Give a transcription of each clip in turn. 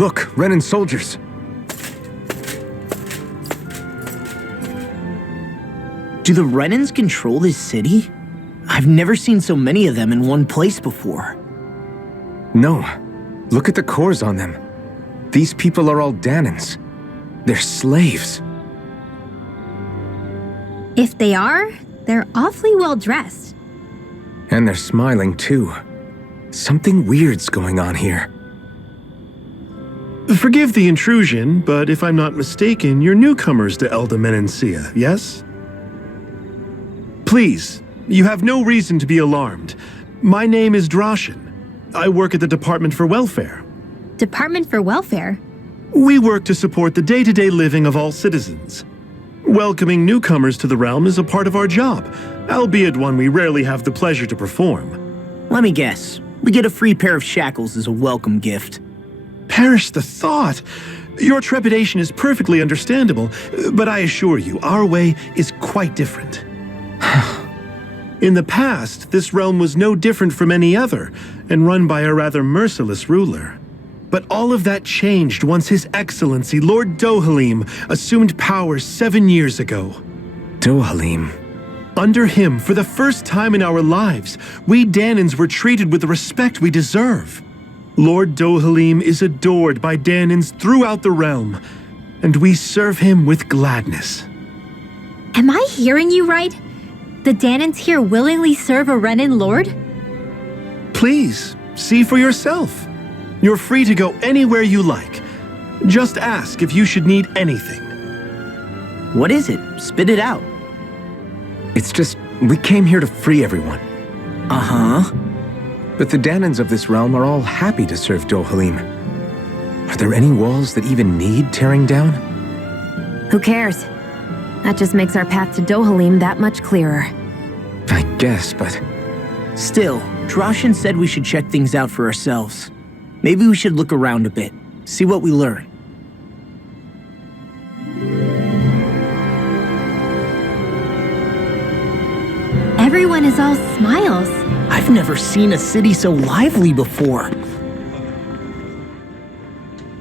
Look, Renans soldiers. Do the Renans control this city? I've never seen so many of them in one place before. No. Look at the cores on them. These people are all Danans. They're slaves. If they are, they're awfully well dressed. And they're smiling too. Something weird's going on here. Forgive the intrusion, but if I'm not mistaken, you're newcomers to Elda Menancia, yes? Please, you have no reason to be alarmed. My name is Droshin. I work at the Department for Welfare. Department for Welfare? We work to support the day-to-day living of all citizens. Welcoming newcomers to the realm is a part of our job, albeit one we rarely have the pleasure to perform. Let me guess. We get a free pair of shackles as a welcome gift. Perish the thought! Your trepidation is perfectly understandable, but I assure you, our way is quite different. In the past, this realm was no different from any other, and run by a rather merciless ruler. But all of that changed once His Excellency, Lord Dohalim, assumed power 7 years ago. Dohalim. Under him, for the first time in our lives, we Danans were treated with the respect we deserve. Lord Dohalim is adored by Danans throughout the realm, and we serve him with gladness. Am I hearing you right? The Danans here willingly serve a Renan lord? Please, see for yourself. You're free to go anywhere you like. Just ask if you should need anything. What is it? Spit it out. It's just, we came here to free everyone. Uh-huh. But the Danans of this realm are all happy to serve Dohalim. Are there any walls that even need tearing down? Who cares? That just makes our path to Dohalim that much clearer. I guess, but... Still, Droshin said we should check things out for ourselves. Maybe we should look around a bit, see what we learn. Everyone is all smiles. I've never seen a city so lively before.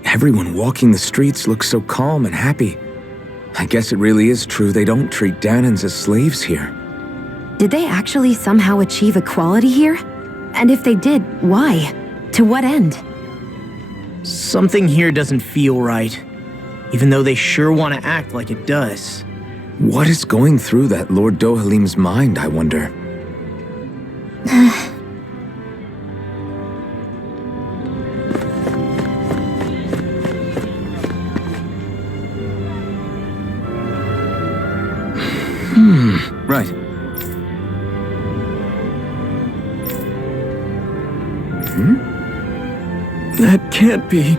Everyone walking the streets looks so calm and happy. I guess it really is true they don't treat Danans as slaves here. Did they actually somehow achieve equality here? And if they did, why? To what end? Something here doesn't feel right, even though they sure want to act like it does. What is going through that Lord Dohalim's mind, I wonder? Right. That can't be.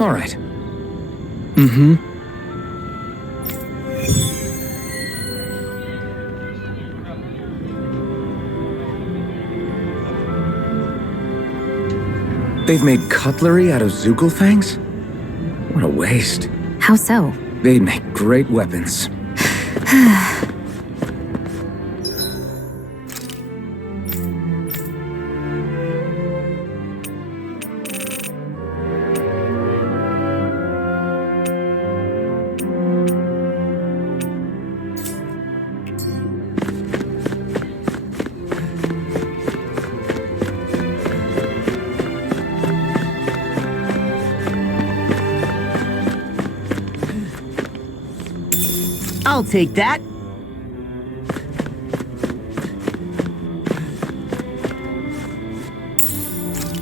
All right. They've made cutlery out of Zugelfangs? What a waste. How so? They'd make great weapons. I'll take that.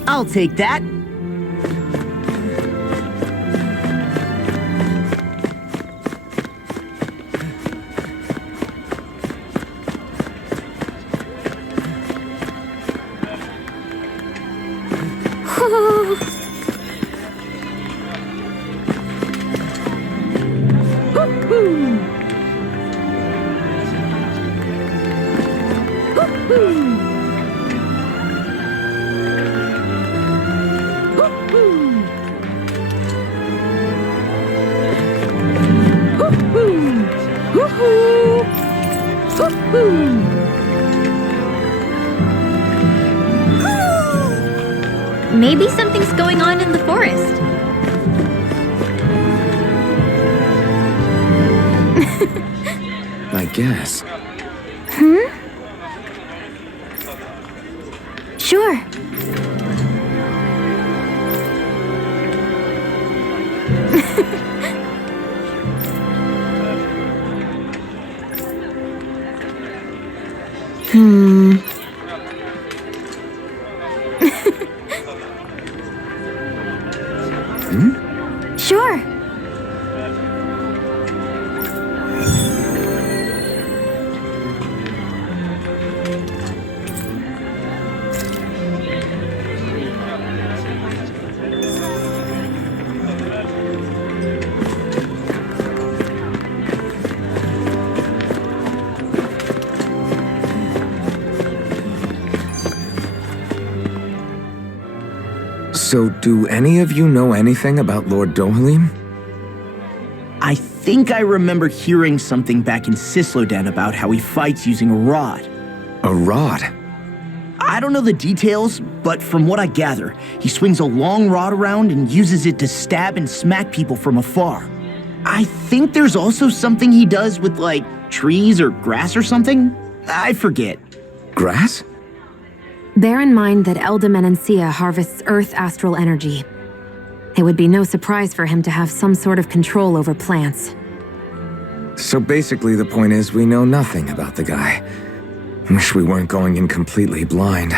I'll take that. Maybe something's going on in the forest. I guess. Sure. Sure. So, do any of you know anything about Lord Dohalim? I think I remember hearing something back in Sislodan about how he fights using a rod. A rod? I don't know the details, but from what I gather, he swings a long rod around and uses it to stab and smack people from afar. I think there's also something he does with, like, trees or grass or something. I forget. Grass? Bear in mind that Elda harvests Earth astral energy. It would be no surprise for him to have some sort of control over plants. So basically the point is we know nothing about the guy. Wish we weren't going in completely blind.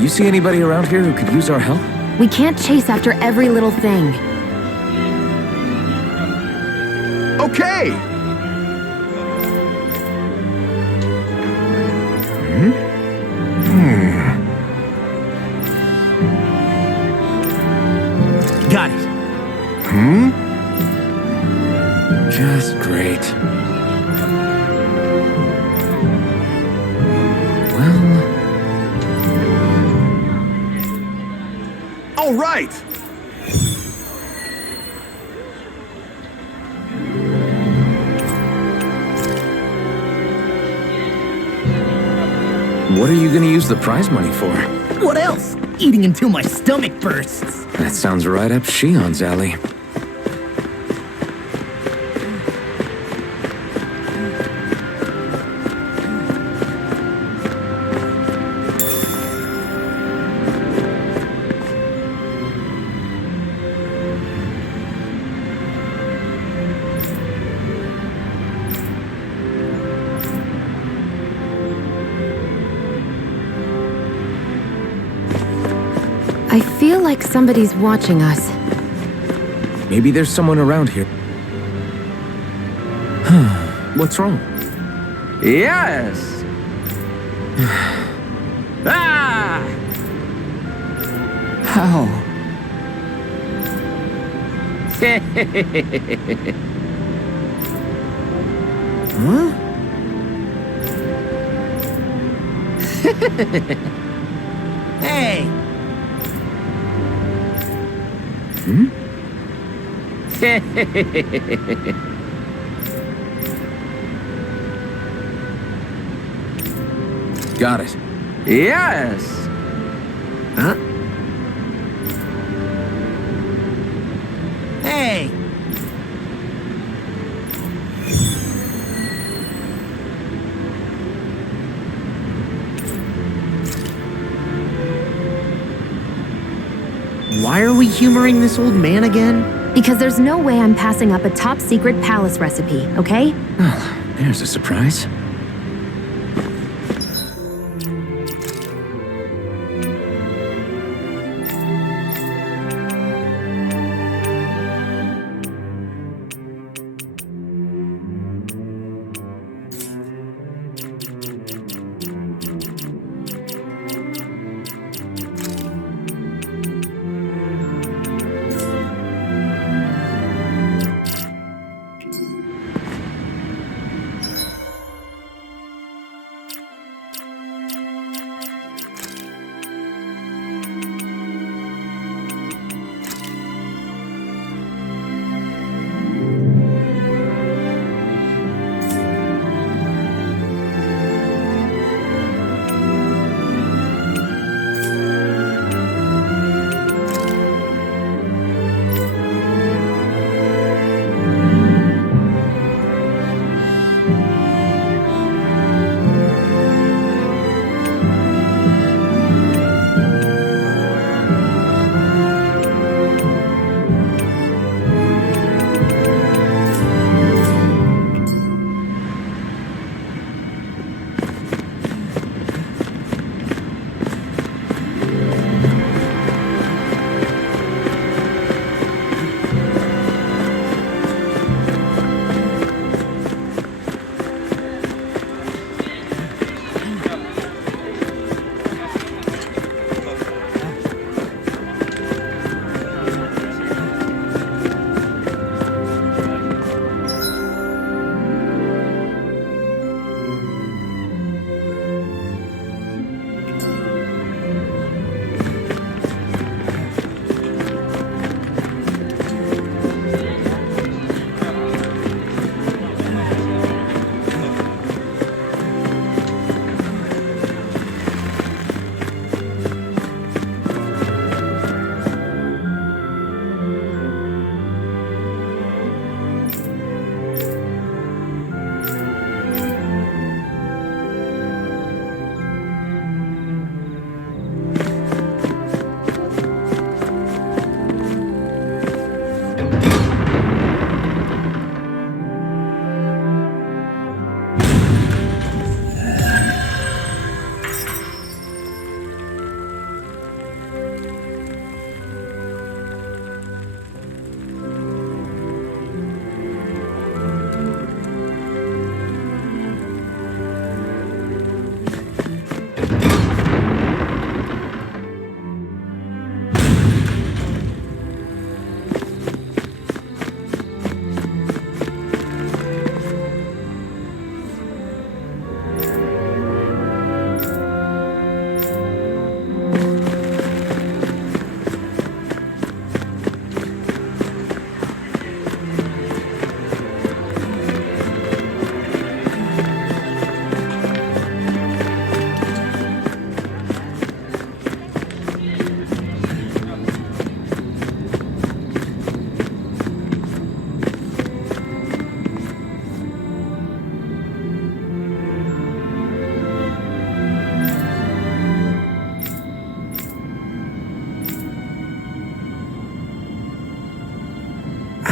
You see anybody around here who could use our help? We can't chase after every little thing. Okay! Got it. Just great. Well... All right! What are you gonna use the prize money for? What else? Eating until my stomach bursts. That sounds right up Shion's alley. I feel like somebody's watching us. Maybe there's someone around here. What's wrong? Yes! Ah! How? Huh? Hey! Got it. Yes! Huh? Hey! Why are we humoring this old man again? Because there's no way I'm passing up a top-secret palace recipe, okay? Well, there's a surprise.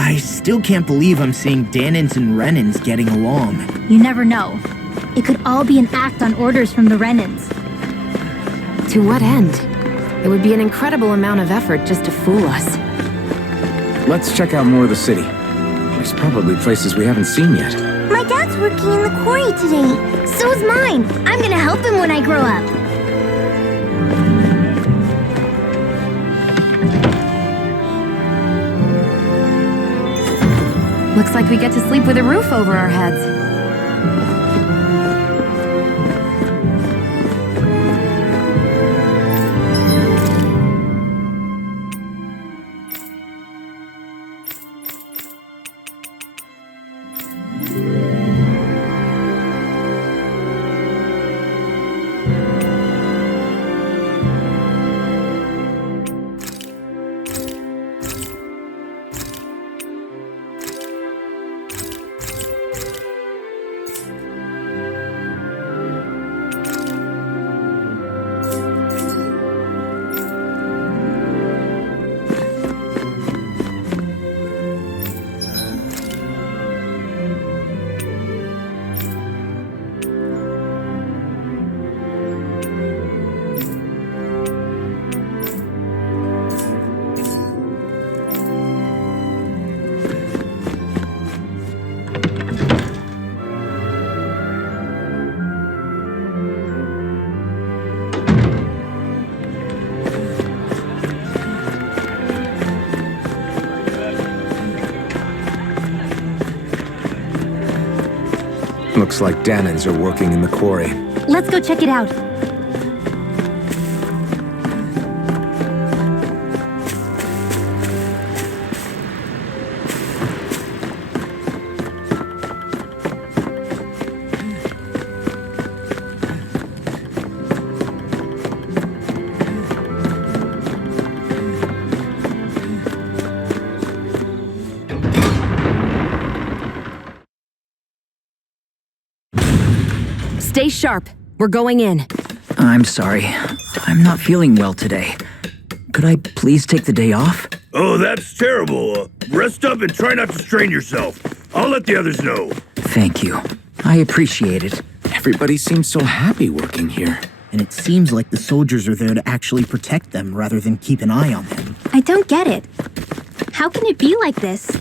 I still can't believe I'm seeing Danans and Renans getting along. You never know. It could all be an act on orders from the Renans. To what end? It would be an incredible amount of effort just to fool us. Let's check out more of the city. There's probably places we haven't seen yet. My dad's working in the quarry today. So is mine. I'm gonna help him when I grow up. Looks like we get to sleep with a roof over our heads. Looks like Danans are working in the quarry. Let's go check it out. Stay sharp. We're going in. I'm sorry. I'm not feeling well today. Could I please take the day off? Oh, that's terrible. Rest up and try not to strain yourself. I'll let the others know. Thank you. I appreciate it. Everybody seems so happy working here. And it seems like the soldiers are there to actually protect them rather than keep an eye on them. I don't get it. How can it be like this?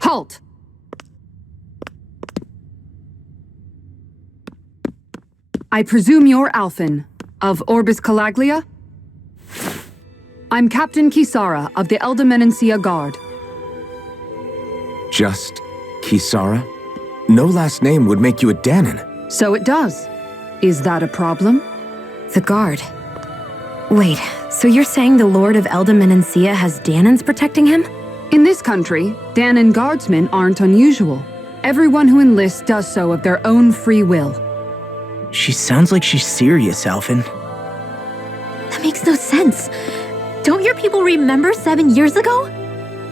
Halt! I presume you're Alphen, of Orbis Calaglia? I'm Captain Kisara of the Eldemenencia Guard. Just Kisara? No last name would make you a Danan. So it does. Is that a problem? The guard. Wait, so you're saying the Lord of Eldemenencia has Danans protecting him? In this country, Danan guardsmen aren't unusual. Everyone who enlists does so of their own free will. She sounds like she's serious, Alphen. That makes no sense. Don't your people remember 7 years ago?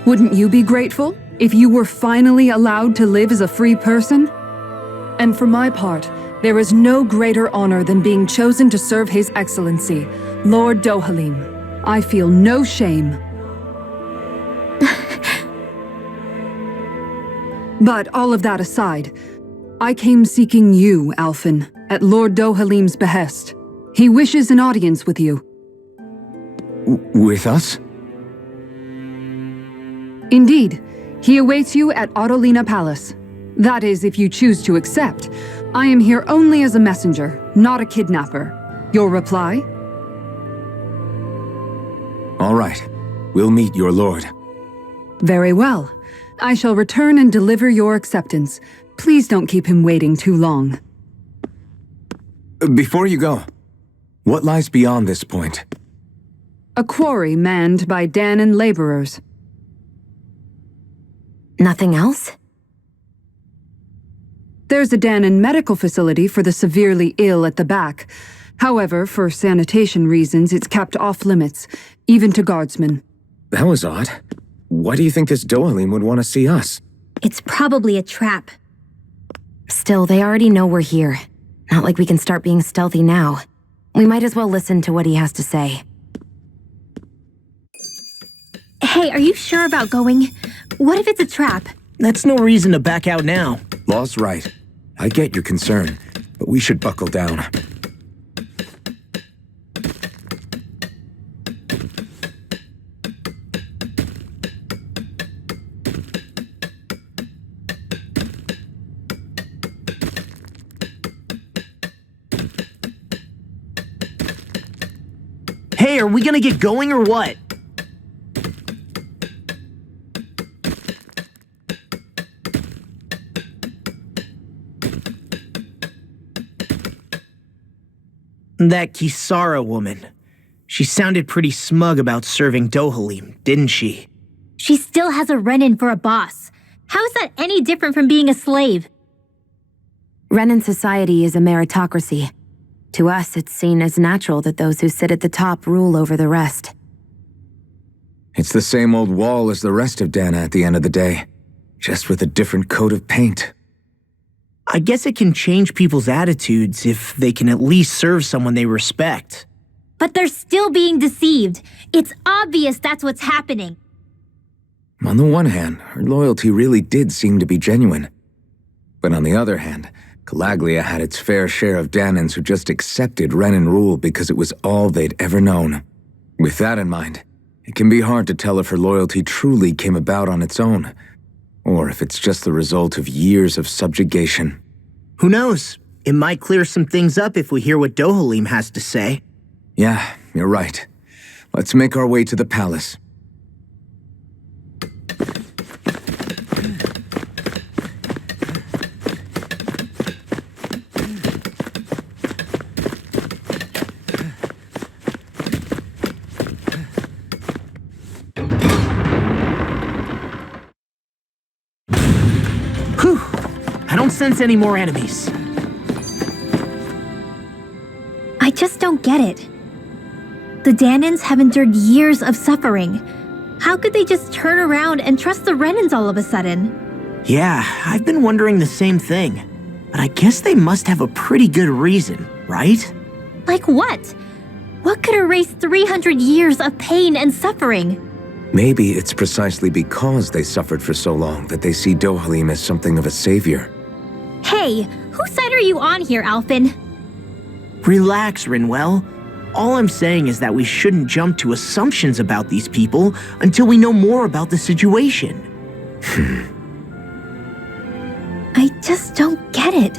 Wouldn't you be grateful if you were finally allowed to live as a free person? And for my part, there is no greater honor than being chosen to serve His Excellency, Lord Dohalim. I feel no shame. But all of that aside, I came seeking you, Alphen, at Lord Dohalim's behest. He wishes an audience with you. With us? Indeed. He awaits you at Autolina Palace. That is, if you choose to accept. I am here only as a messenger, not a kidnapper. Your reply? All right. We'll meet your lord. Very well. I shall return and deliver your acceptance. Please don't keep him waiting too long. Before you go, what lies beyond this point? A quarry manned by Danan laborers. Nothing else? There's a Danan medical facility for the severely ill at the back. However, for sanitation reasons, it's kept off limits, even to guardsmen. That was odd. Why do you think this Dohalim would want to see us? It's probably a trap. Still, they already know we're here. Not like we can start being stealthy now. We might as well listen to what he has to say. Hey, are you sure about going? What if it's a trap? That's no reason to back out now. Law's right. I get your concern, but we should buckle down. Hey, are we gonna get going or what? That Kisara woman. She sounded pretty smug about serving Dohalim, didn't she? She still has a Renan for a boss. How is that any different from being a slave? Renan society is a meritocracy. To us, it's seen as natural that those who sit at the top rule over the rest. It's the same old wall as the rest of Dana at the end of the day, just with a different coat of paint. I guess it can change people's attitudes if they can at least serve someone they respect. But they're still being deceived. It's obvious that's what's happening. On the one hand, her loyalty really did seem to be genuine. But on the other hand, Calaglia had its fair share of Danans who just accepted Renan rule because it was all they'd ever known. With that in mind, it can be hard to tell if her loyalty truly came about on its own, or if it's just the result of years of subjugation. Who knows? It might clear some things up if we hear what Dohalim has to say. Yeah, you're right. Let's make our way to the palace. Whew! I don't sense any more enemies. I just don't get it. The Danans have endured years of suffering. How could they just turn around and trust the Renans all of a sudden? Yeah, I've been wondering the same thing. But I guess they must have a pretty good reason, right? Like what? What could erase 300 years of pain and suffering? Maybe it's precisely because they suffered for so long that they see Dohalim as something of a savior. Hey, whose side are you on here, Alphen? Relax, Rinwell. All I'm saying is that we shouldn't jump to assumptions about these people until we know more about the situation. I just don't get it.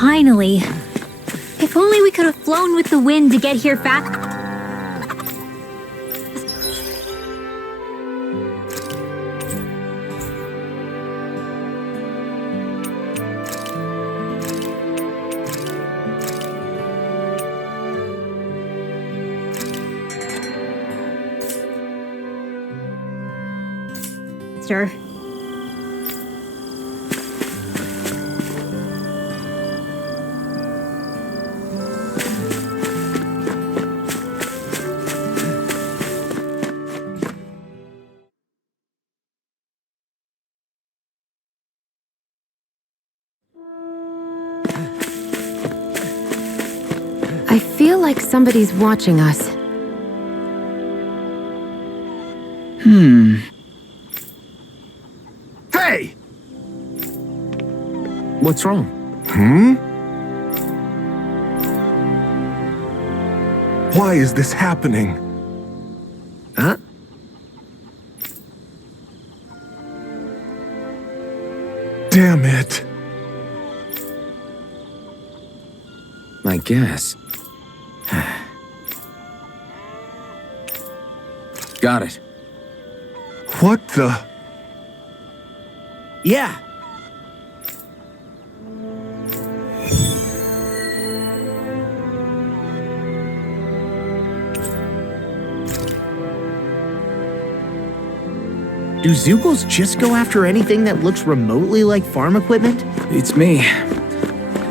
Finally. If only we could have flown with the wind to get here fast. Sure. I feel like somebody's watching us. Hey! What's wrong? Why is this happening? Huh? Damn it. I guess. Got it. What the? Yeah. Do Zugals just go after anything that looks remotely like farm equipment? It's me.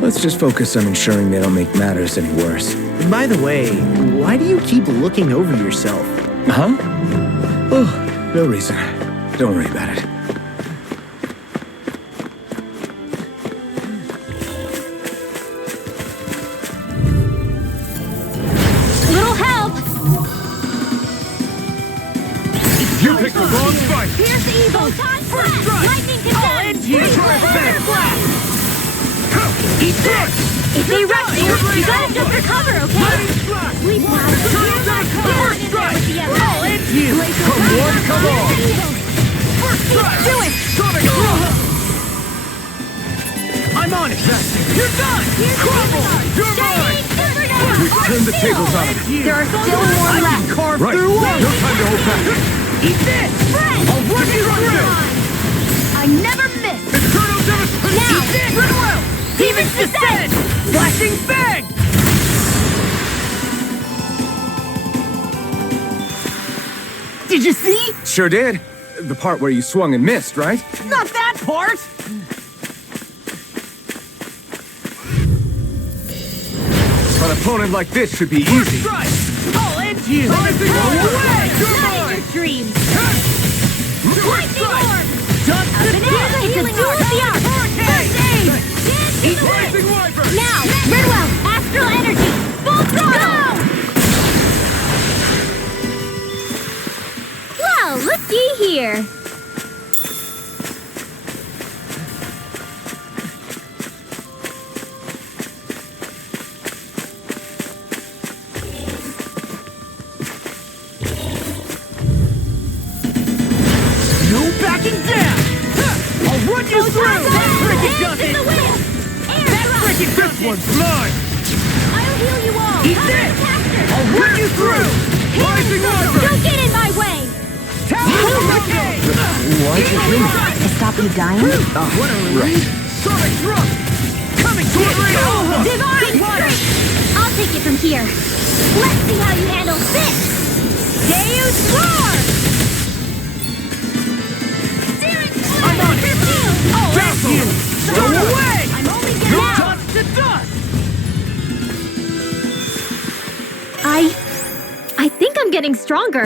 Let's just focus on ensuring they don't make matters any worse. By the way, why do you keep looking over yourself? Huh? Oh, no reason. Don't worry about it. Little help! You picked the wrong fight! Here's the evil! First strike! Lightning condemned! Eat this! If they rush you, you gotta just recover, okay? Sleep now. First strike! I'll end you! Come one, come all! First strike! Do it! I'm on it! You're done! Crumble! You're mine! We've turned the tables on him. There are still more I can left. carve Right, through no walls! time to hold back. Eat this! I'll run you through! I never miss! Eternal devastation! Now! Eat this! Goodwill! Demons descend! Flashing fang! Did you see? Sure did. The part where you swung and missed, right? Not that part! An opponent like this should be easy. Strike! I'll end you! Rising Go Warrior! away! Not in your dreams! Lightning orb! Dust the Here's a healing orb! First aid! Eat Rising Wiper! Now! Redwell! Astral energy! Full throttle! Well, looky here! No backing down! I'll run you through! That frickin' does it! That frickin' does it! One's mine! I'll heal you all! Eat this! I'll run you through! Rising Wiper! Don't get in my way! Why'd you do that? To stop you dying? What a relief! Sonic thrust! Coming to it! Divine strength! I'll take it from here. Let's see how you handle this! Deus Roar! I'm on it! I'll end you! Go away! I'm only You're getting out! dust to dust! I think I'm getting stronger.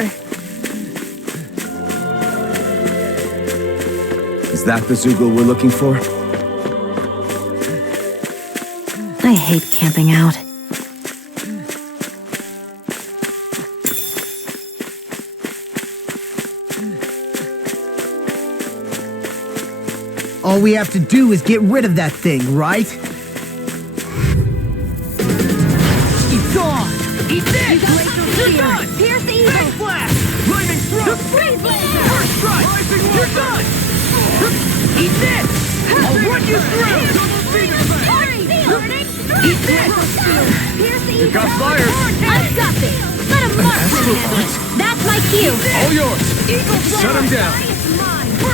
Is that the Zoogle we're looking for? I hate camping out. All we have to do is get rid of that thing, right? It's on! Eat this! You're done! Pierce the evil! Big blast! Lightning thrust! Freeze laser! First strike! You're done! Eat this! I'll run you through! Eat this! Pierce the It evil! got fired! I've got this! Let him mark me! That's my cue! All yours! Shut him down!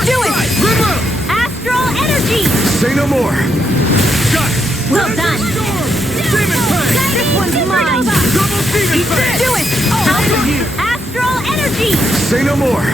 Do it! Astral energy! Say no more! Got it! Well done! Demon Fang! This one's mine! Double Demon Fang! Do it! Astral energy! Say no more!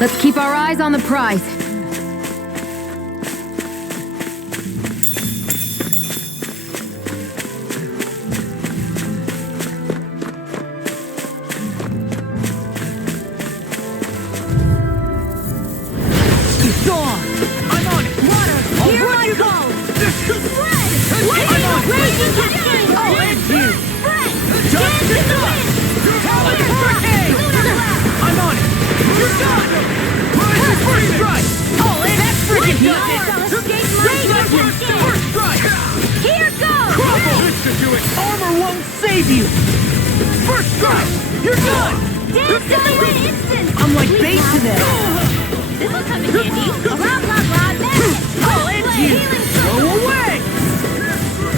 Let's keep our eyes on the prize. It's on! I'm on it! Water! I'll Here run I you go! through! Spread! I'm on it! Raging cascade! I'll end you! Spread! Dust to dust! Tower Hurricane! I'm on it! You're done! First strike! I'll end that frickin' does it! Raging cascade! First strike! Here goes! Crumble! This should do it! Armor won't save you! strike! You're done! Dance to the wind instant! I'm like bait to them. This'll come in handy. Blah, blah, blah, magic! I'll end you. Go away!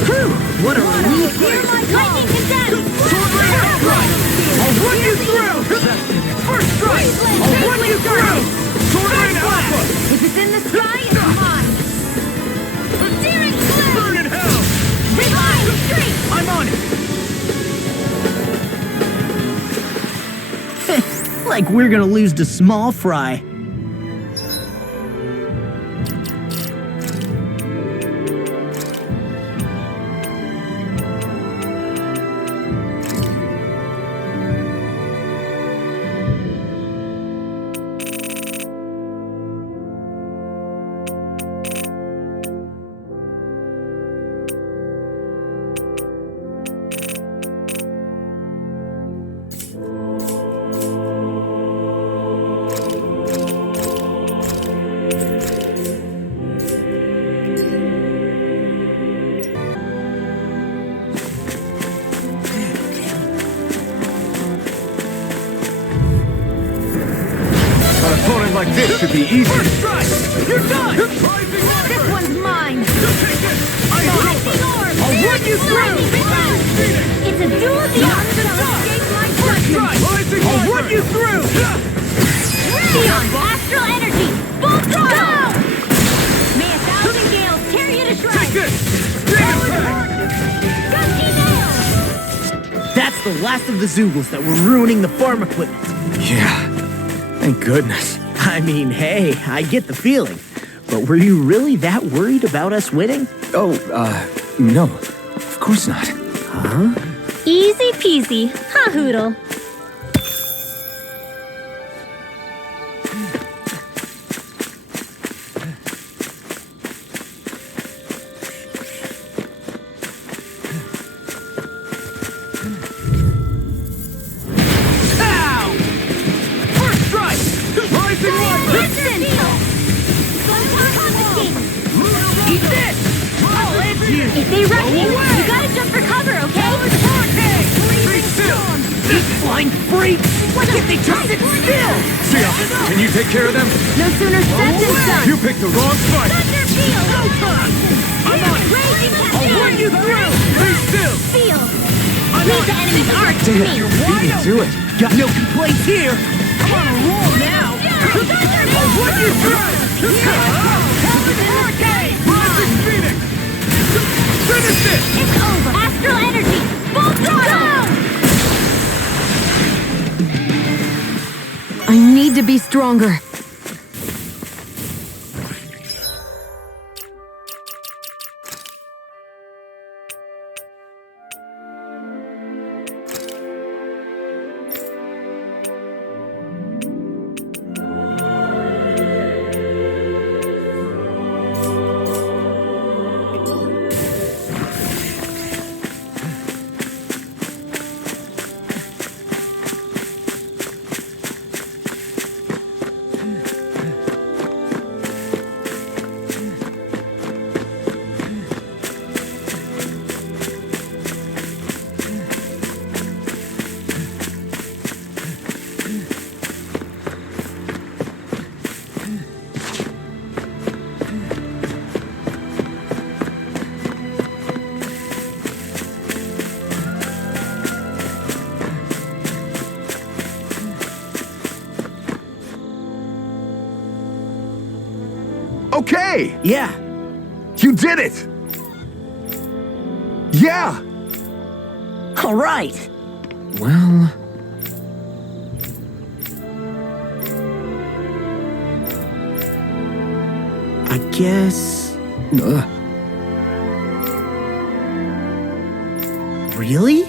Whew, what a relief. Hear my lightning condemned! Sword Rain Outright! I'll run you through! First strike! I'll run you through! Sword Rain Alpha! If it's in the sky, it's mine! Searing Flame! Burn in hell! Divine Streak! I'm on it. Like we're gonna lose to Small Fry. An opponent like this should be easy. First strike! You're done! Rising This Rider! one's mine! Take it! Lightning Orb! I'll run you through! It's a duel of the arms that'll escape my question! Rising I'll run you through! Beyond Astral Energy! Full throttle! May 1,000 gales tear you to shreds! Take this! Demon Fang! Gusty nails! That's the last of the Zoogles that were ruining the farm equipment. Yeah. Thank goodness. I mean, hey, I get the feeling. But were you really that worried about us winning? Oh, no. Of course not. Easy peasy, ha hoodle. Ow! First strike! Rising Rider! Viscint! Eat this! I'll end you! If they rush you, you gotta jump for cover, okay? Be still! These flying freaks! Why can't they just sit still? Sia, can you take care of them? No sooner said than done. You picked the wrong fight! Thunder field! No time! I'm on raging I'll run you through! Be still! Field! Leave the enemy's arc to me! Beat me to it. Got no complaints here! I'm on a roll now! I'll run you through! Rising Phoenix! Finish it! It's over! Astral Energy! Full throttle! I need to be stronger. Okay! Yeah, You did it! Yeah! all right. Well... I guess... Really?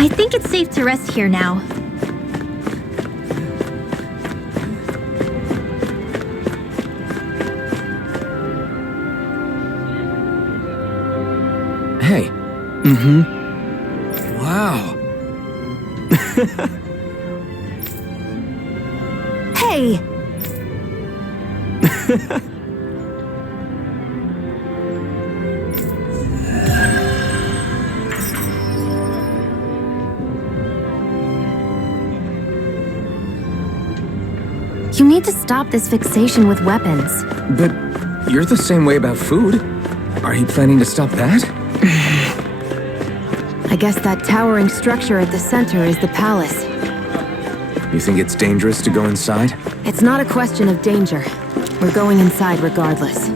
I think it's safe to rest here now. Hey. Wow. Hey! You need to stop this fixation with weapons. But you're the same way about food. Are you planning to stop that? I guess that towering structure at the center is the palace. You think it's dangerous to go inside? It's not a question of danger. We're going inside regardless.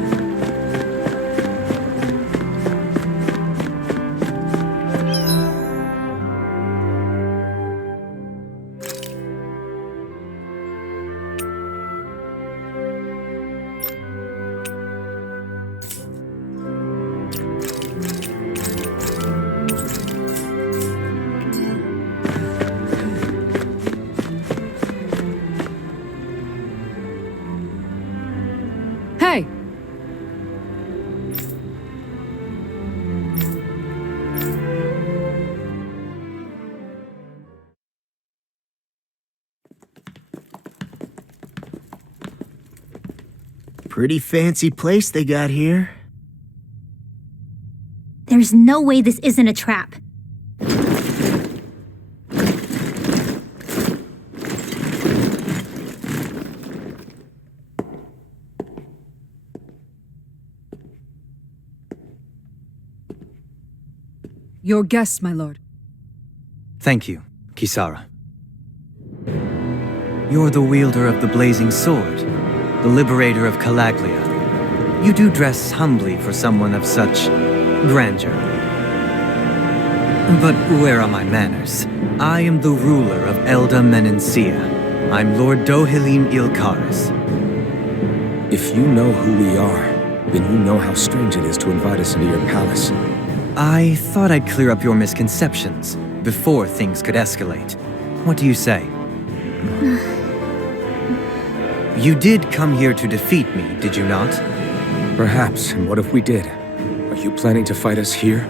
Hey! Pretty fancy place they got here. There's no way this isn't a trap. Your guest, my lord. Thank you, Kisara. You're the wielder of the blazing sword, the liberator of Calaglia. You do dress humbly for someone of such grandeur. But where are my manners? I am the ruler of Elda Menancia. I'm Lord Dohilim Ilkaris. If you know who we are, then you know how strange it is to invite us into your palace. I thought I'd clear up your misconceptions before things could escalate. What do you say? You did come here to defeat me, did you not? Perhaps, and what if we did? Are you planning to fight us here?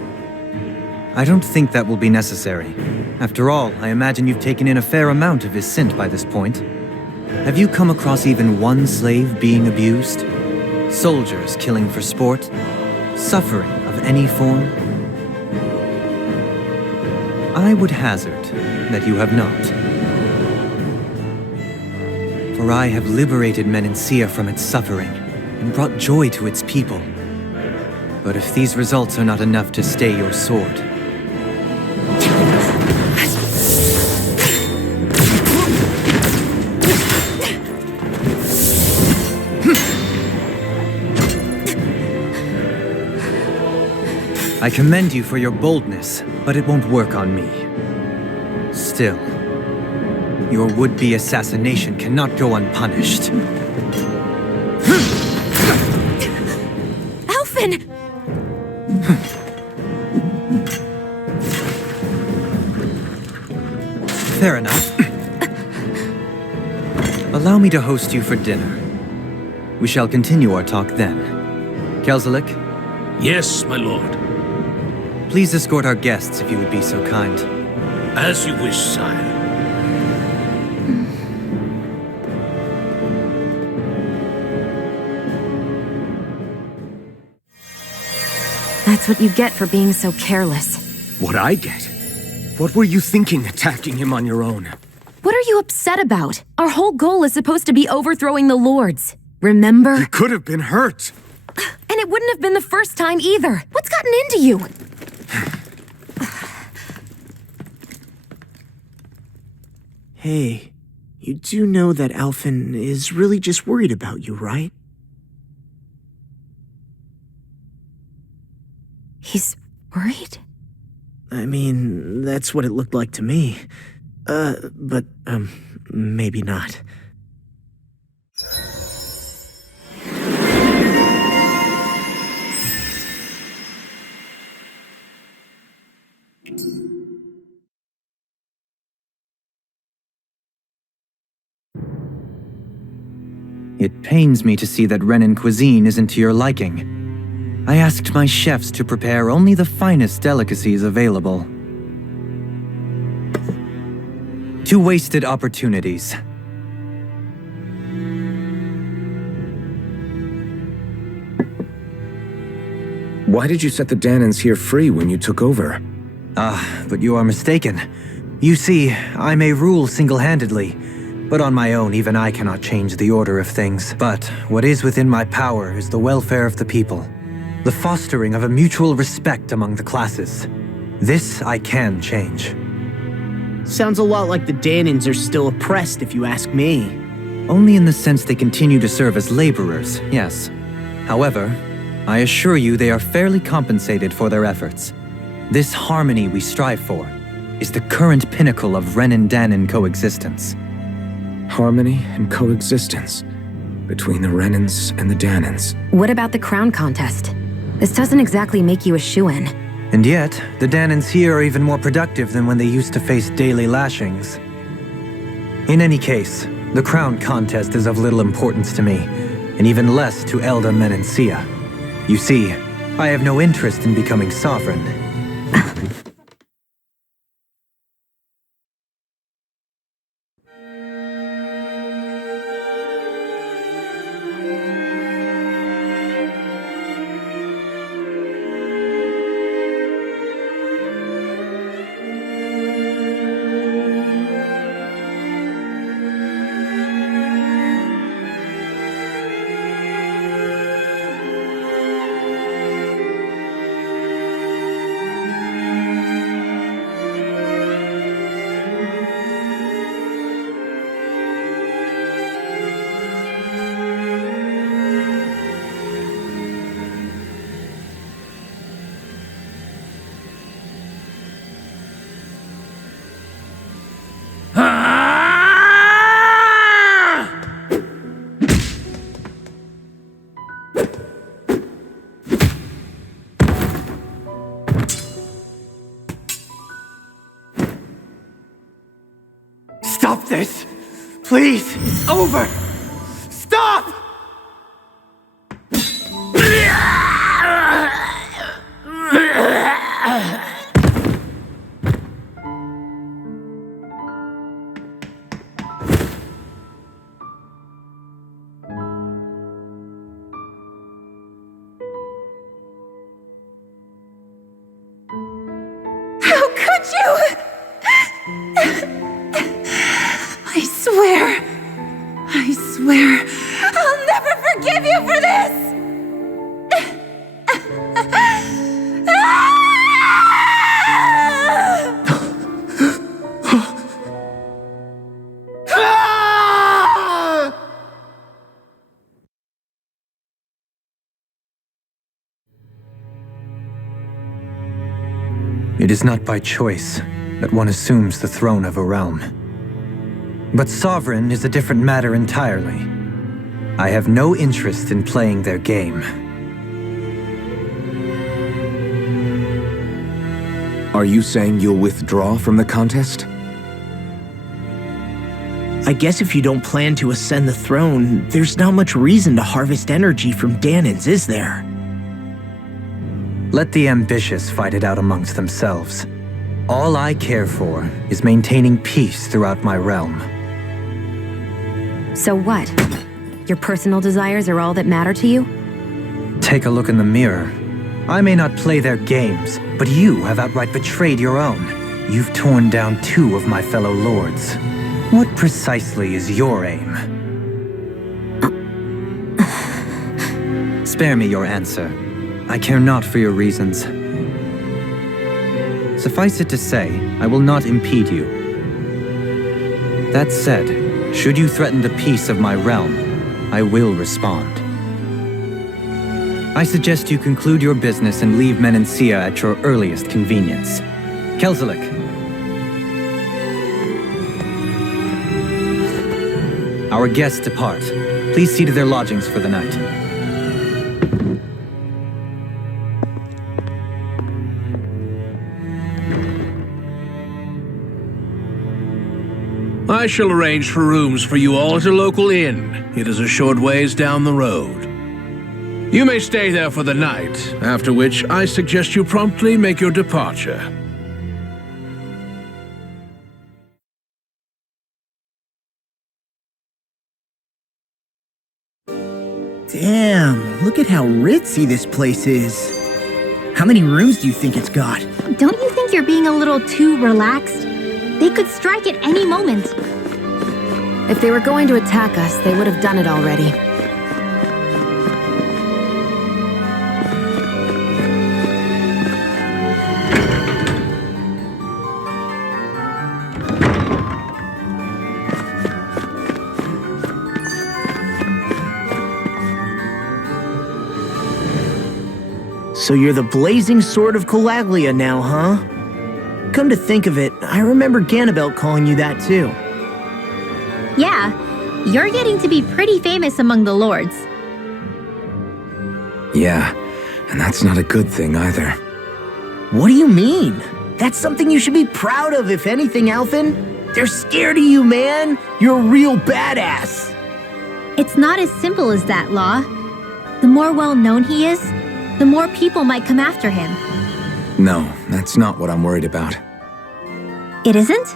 I don't think that will be necessary. After all, I imagine you've taken in a fair amount of Viscint by this point. Have you come across even one slave being abused? Soldiers killing for sport? Suffering of any form? I would hazard that you have not. For I have liberated Menancia from its suffering and brought joy to its people. But if these results are not enough to stay your sword, I commend you for your boldness, but it won't work on me. Still, your would-be assassination cannot go unpunished. Alphen! Fair enough. Allow me to host you for dinner. We shall continue our talk then. Kelzelik, Yes, my lord. please escort our guests if you would be so kind. As you wish, sire. That's what you get for being so careless. What I get? What were you thinking attacking him on your own? What are you upset about? Our whole goal is supposed to be overthrowing the lords. Remember? He could have been hurt. And it wouldn't have been the first time either. What's gotten into you? Hey, you do know that Alphen is really just worried about you, right? He's worried? I mean, that's what it looked like to me. But maybe not. It pains me to see that Renan cuisine isn't to your liking. I asked my chefs to prepare only the finest delicacies available. 2 wasted opportunities. Why did you set the Danans here free when you took over? But you are mistaken. You see, I may rule single-handedly, but on my own even I cannot change the order of things. But what is within my power is the welfare of the people, the fostering of a mutual respect among the classes. This I can change. Sounds a lot like the Danans are still oppressed, if you ask me. Only in the sense they continue to serve as laborers, yes. However, I assure you they are fairly compensated for their efforts. This harmony we strive for is the current pinnacle of Renan-Danan coexistence. Harmony and coexistence between the Renans and the Danans. What about the crown contest? This doesn't exactly make you a shoo-in. And yet, the Danans here are even more productive than when they used to face daily lashings. In any case, the crown contest is of little importance to me, and even less to Elda Menancia. You see, I have no interest in becoming sovereign. Stop this! Please! It's over! Stop! How could you? I swear, I'll never forgive you for this! It is not by choice that one assumes the throne of a realm. But sovereign is a different matter entirely. I have no interest in playing their game. Are you saying you'll withdraw from the contest? I guess if you don't plan to ascend the throne, there's not much reason to harvest energy from Danans, is there? Let the ambitious fight it out amongst themselves. All I care for is maintaining peace throughout my realm. So what? Your personal desires are all that matter to you? Take a look in the mirror. I may not play their games, but you have outright betrayed your own. You've torn down 2 of my fellow lords. What precisely is your aim? Spare me your answer. I care not for your reasons. Suffice it to say, I will not impede you. That said, should you threaten the peace of my realm, I will respond. I suggest you conclude your business and leave Menancia at your earliest convenience. Kelzelik. Our guests depart. Please see to their lodgings for the night. I shall arrange for rooms for you all at a local inn. It is a short ways down the road. You may stay there for the night, after which I suggest you promptly make your departure. Damn, look at how ritzy this place is. How many rooms do you think it's got? Don't you think you're being a little too relaxed? They could strike at any moment. If they were going to attack us, they would have done it already. So you're the blazing sword of Calaglia now, huh? Come to think of it, I remember Ganabelt calling you that too. Yeah, you're getting to be pretty famous among the lords. Yeah, and that's not a good thing either. What do you mean? That's something you should be proud of, if anything, Alphen. They're scared of you, man. You're a real badass. It's not as simple as that, Law. The more well-known he is, the more people might come after him. No, that's not what I'm worried about. It isn't?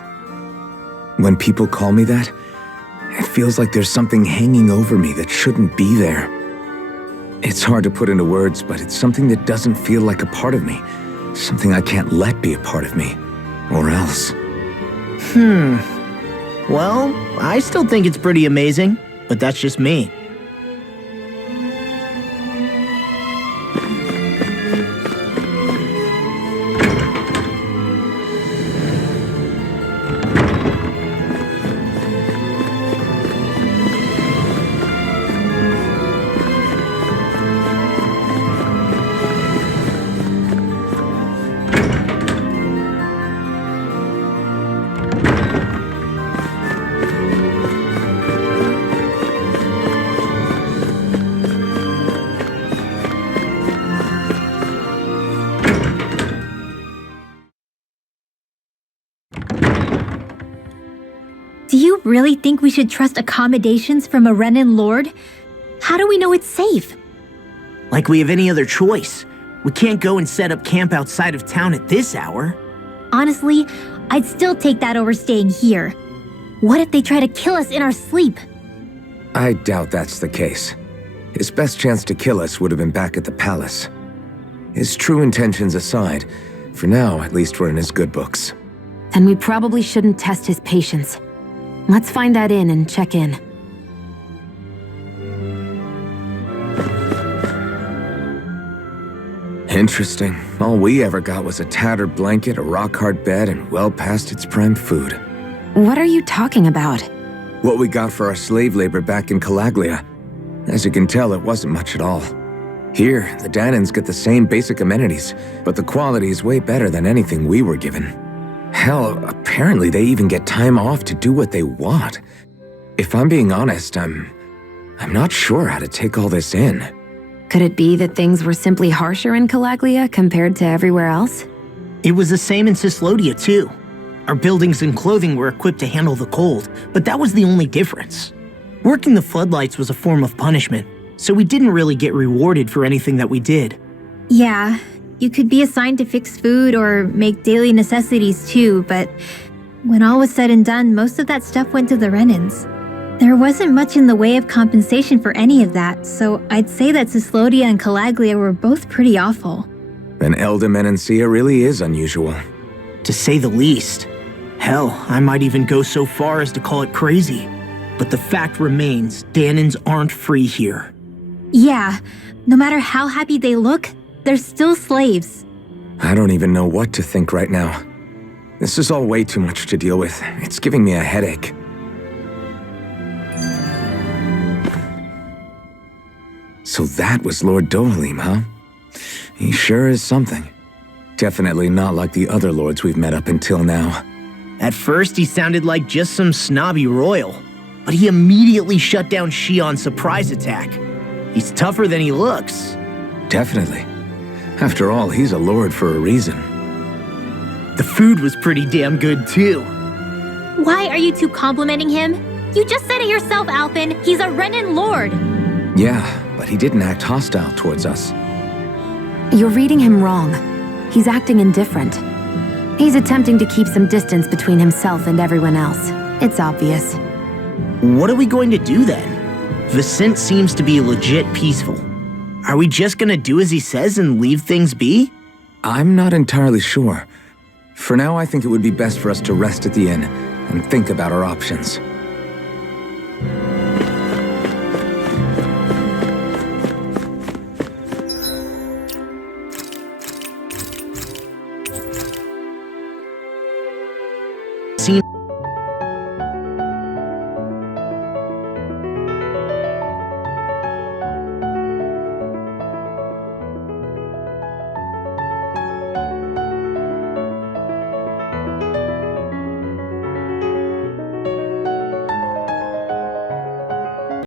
When people call me that, it feels like there's something hanging over me that shouldn't be there. It's hard to put into words, but it's something that doesn't feel like a part of me. Something I can't let be a part of me. Or else. Well, I still think it's pretty amazing, but that's just me. Do you really think we should trust accommodations from a Renan lord? How do we know it's safe? Like we have any other choice. We can't go and set up camp outside of town at this hour. Honestly, I'd still take that over staying here. What if they try to kill us in our sleep? I doubt that's the case. His best chance to kill us would have been back at the palace. His true intentions aside, for now, at least we're in his good books. Then we probably shouldn't test his patience. Let's find that inn and check in. Interesting. All we ever got was a tattered blanket, a rock-hard bed, and well past its prime food. What are you talking about? What we got for our slave labor back in Calaglia. As you can tell, it wasn't much at all. Here, the Danans get the same basic amenities, but the quality is way better than anything we were given. Hell, apparently they even get time off to do what they want. If I'm being honest, I'm not sure how to take all this in. Could it be that things were simply harsher in Calaglia compared to everywhere else? It was the same in Cislodia too. Our buildings and clothing were equipped to handle the cold, but that was the only difference. Working the floodlights was a form of punishment, so we didn't really get rewarded for anything that we did. Yeah, you could be assigned to fix food or make daily necessities too, but when all was said and done, most of that stuff went to the Renans. There wasn't much in the way of compensation for any of that, so I'd say that Cislodia and Calaglia were both pretty awful. And Elda really is unusual. To say the least. Hell, I might even go so far as to call it crazy. But the fact remains, Danans aren't free here. Yeah, no matter how happy they look, they're still slaves. I don't even know what to think right now. This is all way too much to deal with. It's giving me a headache. So that was Lord Dohalim, huh? He sure is something. Definitely not like the other lords we've met up until now. At first, he sounded like just some snobby royal, but he immediately shut down Shion's surprise attack. He's tougher than he looks. Definitely. After all, he's a lord for a reason. The food was pretty damn good, too. Why are you two complimenting him? You just said it yourself, Alphen. He's a Renan Lord. Yeah, but he didn't act hostile towards us. You're reading him wrong. He's acting indifferent. He's attempting to keep some distance between himself and everyone else. It's obvious. What are we going to do then? Viscint seems to be legit peaceful. Are we just gonna do as he says and leave things be? I'm not entirely sure. For now, I think it would be best for us to rest at the inn and think about our options.